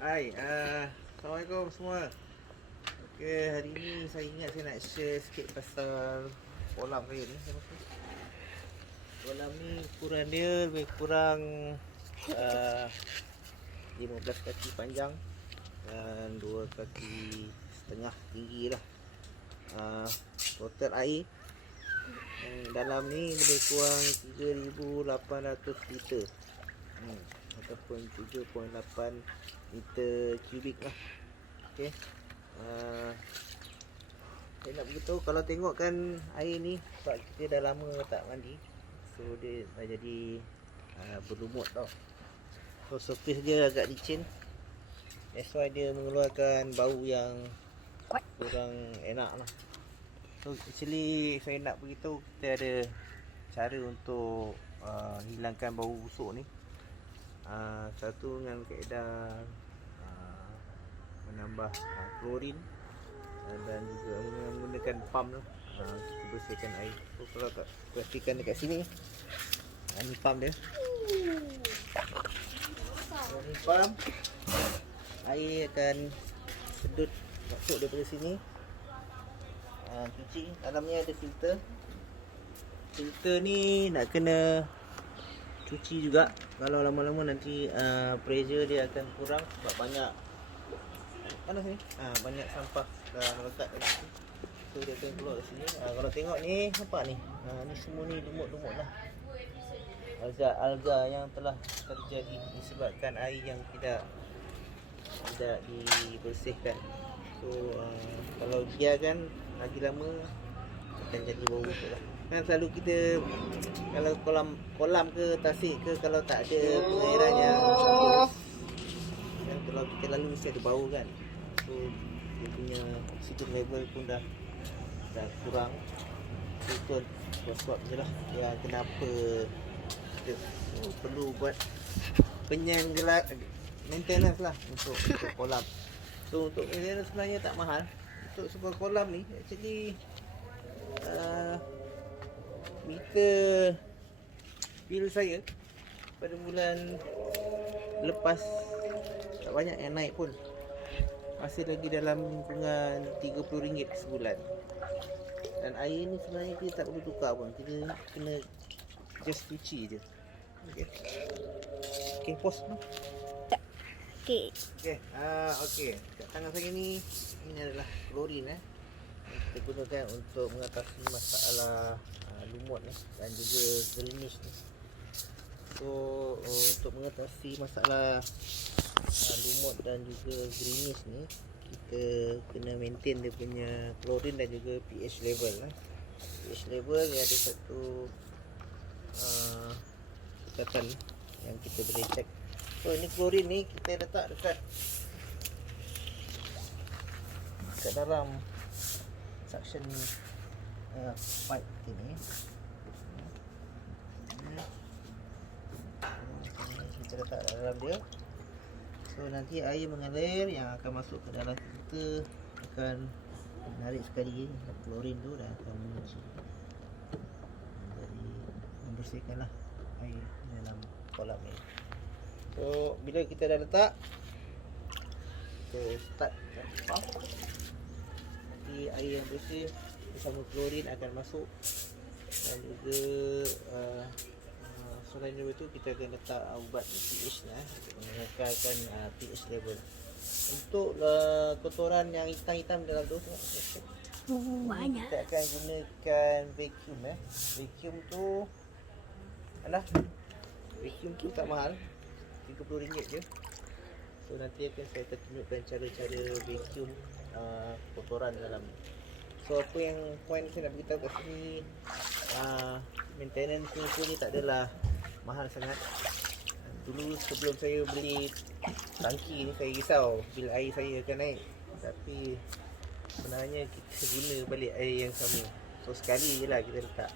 Hai, Assalamualaikum semua. Okay, hari ni saya ingat saya nak share sikit pasal kolam saya ni. Kolam ni ukuran dia lebih kurang uh, 15 kaki panjang dan 2 kaki setengah tinggi lah. Total air dalam ni lebih kurang 3,800 liter, ataupun 7.8 meter kubik lah. Okay. Saya nak beritahu, kalau tengok kan air ni, sebab kita dah lama tak mandi, so dia dah jadi berlumut tau. So surface dia agak licin, that's why dia mengeluarkan bau yang kurang enak lah. So actually saya nak beritahu, kita ada cara untuk hilangkan bau busuk ni. Satu dengan kaedah menambah klorin dan juga menggunakan pump lah, kita bersihkan air. So kalau tak perhatikan dekat sini, ni pump dia. So, ni pump, air akan sedut masuk daripada sini, cuci. Dalam ni ada filter. Filter ni nak kena cuci juga. Kalau lama-lama nanti pressure dia akan kurang sebab banyak panas ni. Banyak sampah dah melekat kat situ. So dia akan keluar kat sini. Kalau tengok ni, nampak ni. Ni semua ni lumut-lumut lah. Alga yang telah terjadi disebabkan air yang tidak dibersihkan. So kalau biarkan lagi lama akan jadi bau busuk lah. Kan selalu kita, kalau kolam ke tasik ke, kalau tak ada pengairan yang bagus, kan kalau kita lalu mesti ada bau kan. So dia punya oxygen level pun dah kurang. Itu sebab je lah yang kenapa kita perlu buat maintenance lah untuk kolam. So untuk maintenance sebenarnya tak mahal. Untuk sebuah kolam ni actually meter bil saya pada bulan lepas tak banyak yang naik pun, masih lagi dalam lingkungan RM30 sebulan. Dan air ni sebenarnya kita tak perlu tukar pun, kita kena just cuci je. Okay, pause. Okay, kat tangan saya ni, ini adalah klorin kita gunakan untuk mengatasi masalah lumut ni dan juga greenish ni. So untuk mengatasi masalah lumut dan juga greenish ni, kita kena maintain dia punya klorin dan juga pH level pH level dia ada satu ikatan yang kita boleh check. So ini klorin ni kita letak dekat dalam suction pipe ini. Kita letak dalam dia. So nanti air mengalir yang akan masuk ke dalam filter akan menarik sekali klorin tu dan akan menguji. Jadi membersihkanlah air di dalam kolam ni. So bila kita dah letak, kita start pump. Nanti air yang bersih bersama klorin akan masuk, dan juga selain daripada itu kita akan letak ubat pH untuk mengekalkan pH level. Untuk kotoran yang hitam-hitam dalam tu, banyak. kita akan gunakan vacuum. Vacuum tu vacuum tu tak mahal, RM30 je. So nanti akan saya tunjukkan cara-cara vacuum kotoran dalam ni. So apa yang point saya nak beritahu kat sini, maintenance ni tak adalah mahal sangat. Dulu sebelum saya beli tangki ni, saya risau bil air saya akan naik, tapi sebenarnya kita guna balik air yang sama. So sekali je lah kita letak,